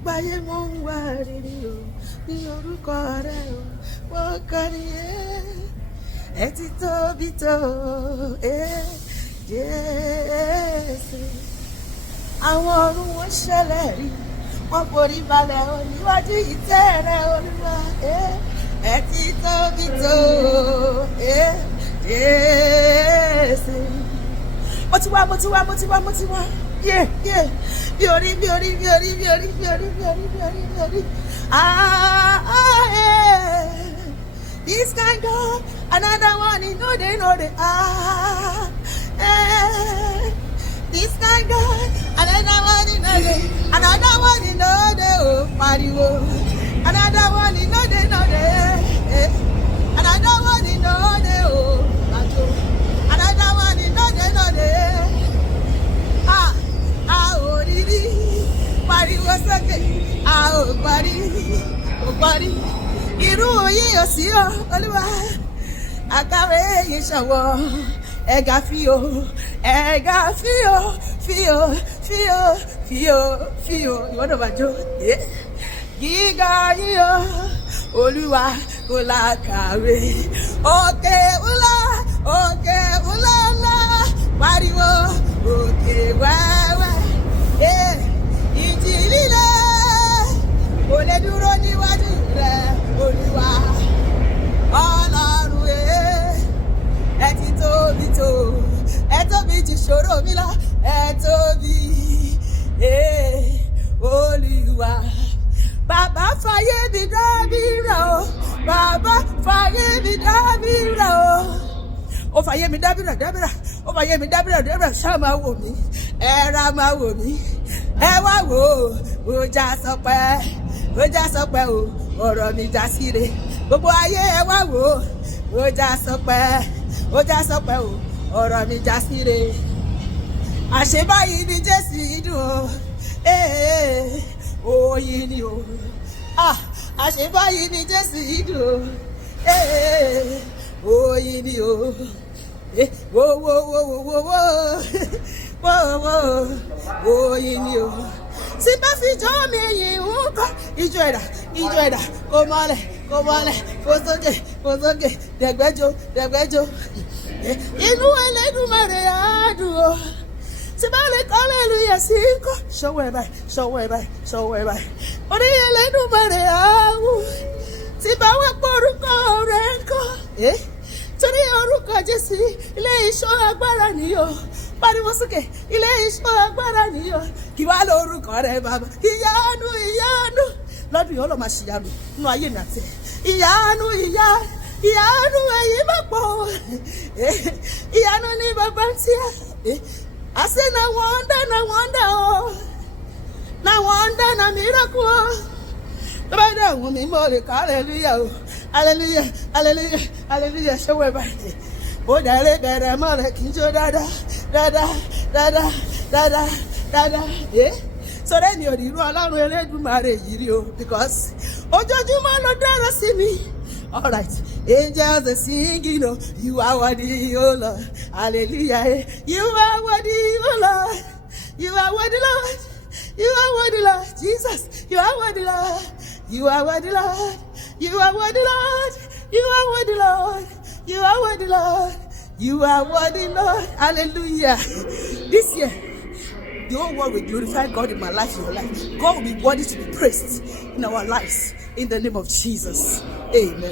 Gbáyé wọ́n ń wá rírì o, ní orúkọ rẹ o, wọ́n kọrin ẹ ti tóbi tó Jésù. Àwọn ọ̀run wọn ṣẹlẹ̀ rí, wọ́n forí balẹ̀ o níwájú ìtẹ́ rẹ Olúwa. Ẹ ti tóbi tó Jésù. Mo ti wá. Yeah. Bí orí. This kind God, another one, you know they. This kind God, another one, you know they. Another one, you know they. Oh, Mario. Another one, you know they. Another one, you know they. Oh, Mario. Another one, you know they. Oruko Re, pariwo sókè, ò parí. Irú yín ò sí o, Olúwa. Àkàwé yín ṣọ̀wọ́, ẹ̀gà fíò. Ìwọ́n náà máa jó. Gíga yín o, Olúwa kò lákàwé. Òkè ńlá, pariwo, òkè wẹ́wẹ́. Ìjì líle kò lè dúró níwájú rẹ Olúwa. Ọlọ́run ẹ ti tóbi tó, ẹ tóbi jù ṣòro mi lọ, ẹ tóbi Olúwa. Bàbá fàyè mi dábìrà o, bàbá fàyè mi dábìrà o. Ó fàyè mi dábìrà, ó fàyè mi dábìrà, ṣáà máa wò mí, ẹ̀rá máa wò mí, ẹ wá wò ó já sọpẹ́ o, ọ̀rọ̀ mi já síre. Gbogbo ayé ẹ wá wò ó já sọpẹ́ o, ọ̀rọ̀ mi já síre. Àṣebáyìí ni Jésù dùn o, oyin ni o. Àṣebáyìí ni Jésù dùn o, oyin ni o. Wo oyin ni o. Tí bá fi jọ́ mi yìn ń kọ́ ijó ẹ̀dá kó mọ́lẹ̀ kó sókè dẹ̀gbẹ́jọ. Inú Ẹlẹ́dùmarè á dùn o. Tí bá lè kọ́ hallelujah sí kọ́ ṣọwọ́ ẹ̀ báyìí. Orí Ẹlẹ́dùmarè á wù. Tí bá wá pọ̀ orúkọ rẹ̀ ń kọ́. Torí orúkọ Jésù ilé ìṣọ́ agbára nìyó. Pariwo sókè, ilé ìṣọ́ agbára nìyó. Kí wá lórúkọ rẹ bàbá. Ìyanu. Lọ́dún yìí ó lọ máa ṣìyanu nínú ayé mi àti ìyanu ẹ̀yìn bá pọ̀. Ìyanu ní bàbá tí I say na wonder o. Na wonder na miracle o. Tó bá dé àwọn mi mọ̀ lè ká hallelujah o. Hallelujah, ṣọwọ́ ẹ̀ báyìí. Ó dẹ̀rẹ́ bẹ̀rẹ̀ mọ́ rẹ̀ kì í jó dáadáa. Sọ́dọ̀ ẹni ò ní irú Ọlọ́run Elédùmarè yìí rí o, because ojoojúmọ́ ló dára sí mi. All right, angels are singing, oh, you are worthy, oh Lord, hallelujah. You are worthy, oh Lord, you are worthy, Lord, you are worthy, Lord, Jesus, you are worthy, Lord, you are worthy, Lord. You are worthy, Lord. You are worthy, Lord. You are worthy, Lord. You are worthy, Lord. Hallelujah. This year, the whole world will glorify God in my life, in your life. God will be worthy to be praised in our lives. In the name of Jesus. Amen.